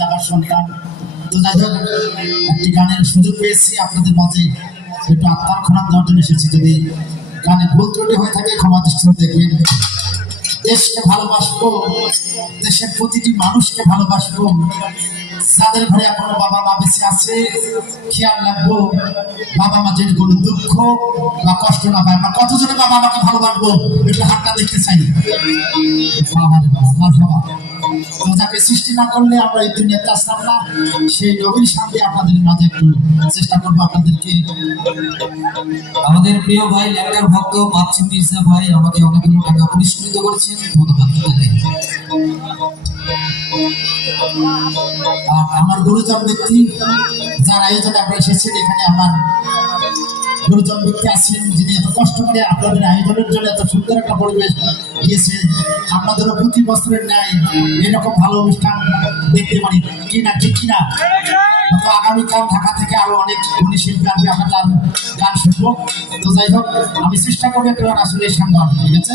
জায়গার সন্তান। তো যাই হোক, একটি গানের সুযোগ পেয়েছি আপনাদের মাঝে, একটু আত্মার খোরাক দেওয়ার জন্য এসেছি। যদি গানে ভুল ত্রুটি হয়ে থাকে ক্ষমা দৃষ্টিতে দেখবেন। দেশকে ভালোবাসবো, দেশের প্রতিটি মানুষকে ভালোবাসবো, যাদের ঘরে এখনো বাবা মা বেঁচে আছে খেয়াল রাখবো, বাবা মা যেন কোনো দুঃখ বা কষ্ট না পায়। আমরা কতজনে বাবা মাকে ভালোবাসবো একটু হাতটা দেখতে চাই। যাকে সৃষ্টি না করলে আমরা এই দুনিয়াতে আসলাম না, সেই নবীর সামনে আপনাদের মাঝে একটু চেষ্টা করবো আপনাদেরকে। আমাদের প্রিয় ভাই লেখার ভক্ত মাতসুম মির্জা ভাই আমাকে অনেকগুলো টাকা পুরস্কৃত করেছেন, ধন্যবাদ তাকে। আর আমার গুরুজন ব্যক্তি যারা আয়োজনে আপনারা এসেছেন, এখানে আমার গুরুজন ব্যক্তি আছেন যিনি এত কষ্ট করে আপনাদের আয়োজনের জন্য এত সুন্দর একটা পরিবেশ দিয়েছে। আপনাদেরও প্রতি বছরের ন্যায় এরকম ভালো অনুষ্ঠান দেখতে পারি কিনা, ঠিক কিনা? তো আগামীকাল ঢাকা থেকে আরো অনেক গুণী শিল্পী আসবে, আমরা তার গান শুনবো। তো যাই হোক, আমি চেষ্টা করবো একটু আসলে সামনে, ঠিক আছে?